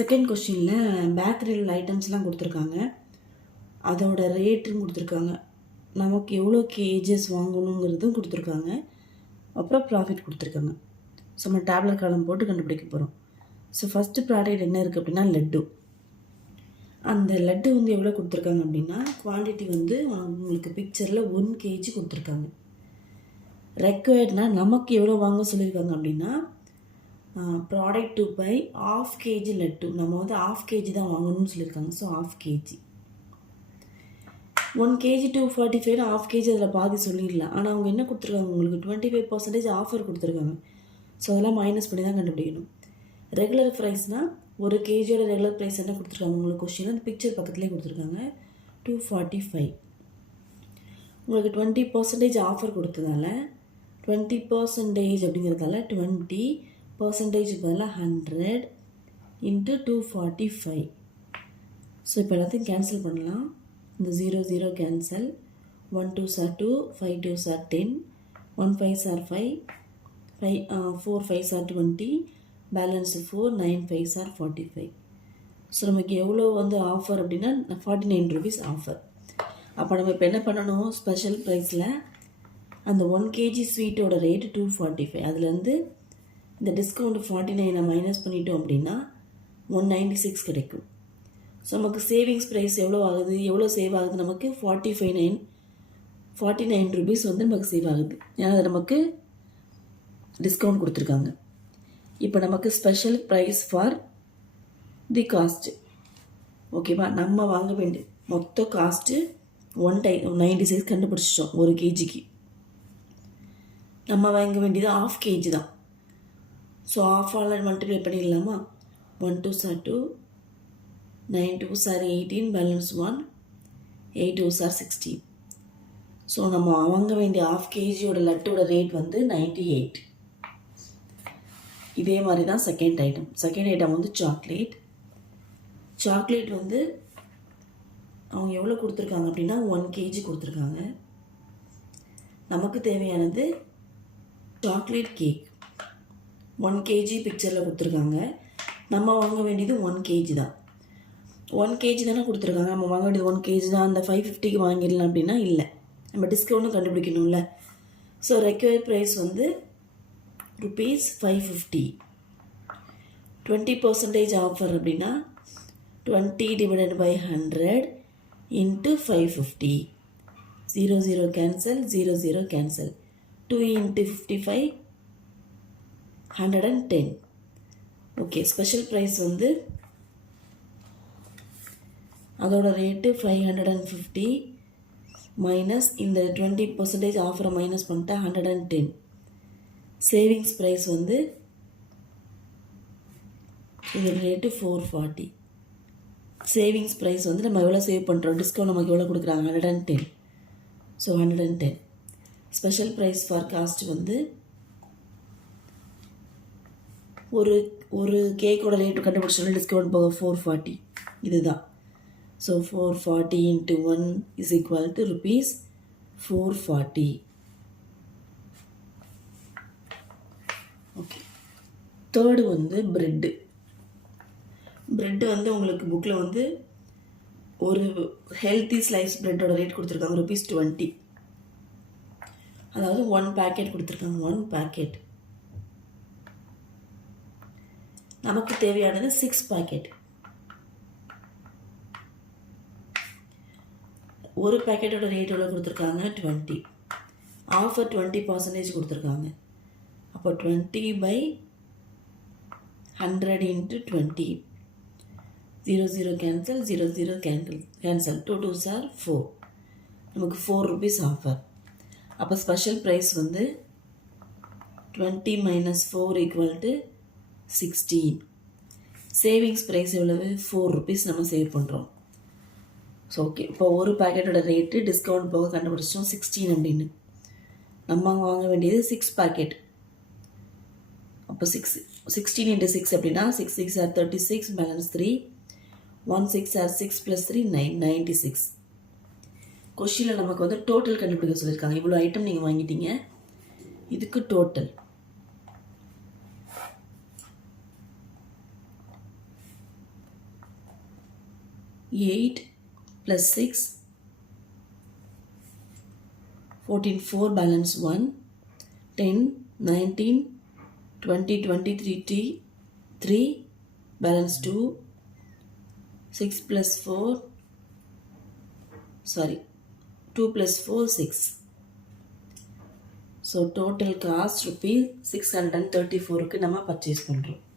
Second கொஸ்டினில் பேக்கரியில் ஐட்டம்ஸ்லாம் கொடுத்துருக்காங்க, அதோட ரேட்டுன்னு கொடுத்துருக்காங்க, நமக்கு எவ்வளோ கேஜஸ் வாங்கணுங்கிறதும் கொடுத்துருக்காங்க, அப்புறம் ப்ராஃபிட் கொடுத்துருக்காங்க. ஸோ நம்ம டேப்லெட் காலம் போட்டு கண்டுபிடிக்க போகிறோம். ஸோ ஃபஸ்ட்டு ப்ராடக்ட் என்ன இருக்குது அப்படின்னா லட்டு. அந்த லட்டு வந்து எவ்வளோ கொடுத்துருக்காங்க அப்படின்னா குவான்டிட்டி வந்து உங்களுக்கு பிக்சரில் 1 kg கொடுத்துருக்காங்க. ரெக்வயர்ட்னால் நமக்கு எவ்வளோ வாங்க சொல்லியிருக்காங்க அப்படின்னா product to buy 1/2 kg laddu. நம்ம வந்து 1/2 kg தான் வாங்கணும்னு சொல்லியிருக்காங்க. ஸோ 1/2 kg 1 kg 245 1/2 kg அதில் பாதி சொல்லிடலாம். ஆனால் அவங்க என்ன கொடுத்துருக்காங்க, உங்களுக்கு 25% ஆஃபர் கொடுத்துருக்காங்க. ஸோ அதெல்லாம் மைனஸ் பண்ணி தான் கண்டுபிடிக்கணும். ரெகுலர் ப்ரைஸ்னால் 1 kgயோட ரெகுலர் ப்ரைஸ் என்ன கொடுத்துருக்காங்க உங்களுக்கு கொஸ்டின் அந்த பிக்சர் பக்கத்துலேயே கொடுத்துருக்காங்க 245. உங்களுக்கு 20% ஆஃபர் கொடுத்ததால 20% அப்படிங்கிறதால 20% பதிலாக 100 இன்ட்டு 245. ஸோ இப்போ எல்லாத்தையும் கேன்சல் பண்ணலாம். இந்த 0 0 cancel, 1 2s are 2, 5 2s are 10, 1 5s are 5, 4 5s are 20, balance 4, 9 5s are 45. So நமக்கு எவ்வளோ வந்து ஆஃபர் அப்படின்னா 49 rupees ஆஃபர். அப்போ நம்ம இப்போ என்ன பண்ணணும், ஸ்பெஷல் ப்ரைஸில் அந்த 1 kg ஸ்வீட்டோட ரேட்டு 245, அதுலேருந்து இந்த டிஸ்கவுண்ட் 49 மைனஸ் பண்ணிட்டோம் அப்படின்னா 196 கிடைக்கும். ஸோ நமக்கு சேவிங்ஸ் ப்ரைஸ் எவ்வளோ ஆகுது, எவ்வளோ சேவ் ஆகுது, நமக்கு 49 rupees வந்து நமக்கு சேவ் ஆகுது. ஏன்னா அது நமக்கு டிஸ்கவுண்ட் கொடுத்துருக்காங்க. இப்போ நமக்கு special price for the cost ஓகேவா. நம்ம வாங்க வேண்டிய மொத்த காஸ்ட்டு 196 கண்டுபிடிச்சிட்டோம் 1 kgக்கு. நம்ம வாங்க வேண்டியது 1/2 kg தான். ஸோ ஆஃபால் மல்டிப்ளை பண்ணிடலாமா. 1 2s are 2, 9 2s are 18, balance 1, 8 2s are 16. So நம்ம வாங்க வேண்டிய 1/2 kgயோட லட்டோட ரேட் வந்து 98. இதே மாதிரி தான் செகண்ட் ஐட்டம் வந்து சாக்லேட் வந்து அவங்க எவ்வளோ கொடுத்துருக்காங்க அப்படின்னா 1 kg கொடுத்துருக்காங்க. நமக்கு தேவையானது சாக்லேட் கேக் 1 kg பிக்சரில் கொடுத்துருக்காங்க. நம்ம வாங்க வேண்டியது 1 kg தான். 1 kg தானே கொடுத்துருக்காங்க, நம்ம வாங்க வேண்டியது 1 kg தான். அந்த 550க்கு வாங்கிடலாம் அப்படின்னா இல்லை, நம்ம டிஸ்கவுண்ட்டும் கண்டுபிடிக்கணும்ல. ஸோ ரெக்வயர்ட் ப்ரைஸ் வந்து ₹550. 20% ஆஃபர் அப்படின்னா 20 divided by 100 into 550. 0 0 cancel, 0 0 cancel. 2 into 55, 110. Okay, special price வந்து அதோட ரேட்டு 550 மைனஸ் இந்த 20% ஆஃபரை மைனஸ் பண்ணிட்டா 110. சேவிங்ஸ் ப்ரைஸ் வந்து இதோட ரேட்டு 440. சேவிங்ஸ் ப்ரைஸ் வந்து நம்ம எவ்வளோ சேவ் பண்ணுறோம், டிஸ்கவுண்ட் நமக்கு எவ்வளோ கொடுக்குறாங்க 110. So 110. Special price for cost வந்து ஒரு கேக்கோட ரேட்டு கண்டுபிடிச்சோன்னா டிஸ்கவுண்ட் போக 440 இதுதான். So 440 into 1 is equal to ₹440. Okay, third வந்து ப்ரெட்டு வந்து உங்களுக்கு புக்கில் வந்து ஒரு ஹெல்த்தி ஸ்லைஸ் ப்ரெட்டோட ரேட் கொடுத்துருக்காங்க ₹20. அதாவது 1 பேக்கெட் கொடுத்துருக்காங்க. 1 பேக்கெட் நமக்கு தேவையானது 6 பேக்கெட். ஒரு பேக்கெட்டோட ரேட் எவ்வளோ கொடுத்துருக்காங்க 20. ஆஃபர் 20% கொடுத்துருக்காங்க. அப்போ 20/100 into 20. 0 0 cancel, 0 0 cancel. 2 2s are 4. நமக்கு 4 rupees ஆஃபர். அப்போ ஸ்பெஷல் ப்ரைஸ் வந்து 20 minus 4 equal to 16. Savings price எவ்வளவு 4 rupees நம்ம சேவ் பண்ணுறோம். ஸோ ஓகே, இப்போ ஒரு பேக்கெட்டோட ரேட்டு டிஸ்கவுண்ட் போக கண்டுபிடிச்சோம் 16 அப்படின்னு. நம்ம வாங்க வேண்டியது 6 பேக்கெட். அப்போ 16 into 6 அப்படின்னா 6 6 are 36, பேலன்ஸ் 3, 1 6 are 6 plus 3 9, 96. கொஸ்டினில் நமக்கு வந்து டோட்டல் கண்டுபிடிக்க சொல்லியிருக்காங்க. இவ்வளோ ஐட்டம் நீங்கள் வாங்கிட்டீங்க, இதுக்கு total 8 plus 6, 14, 4 balance 1, 10, 19, 20, 23 T, 3 balance 2, 6 plus 4, sorry, 2 plus 4, 6. So total cost rupees 634 நம்ம purchase பண்றோம்.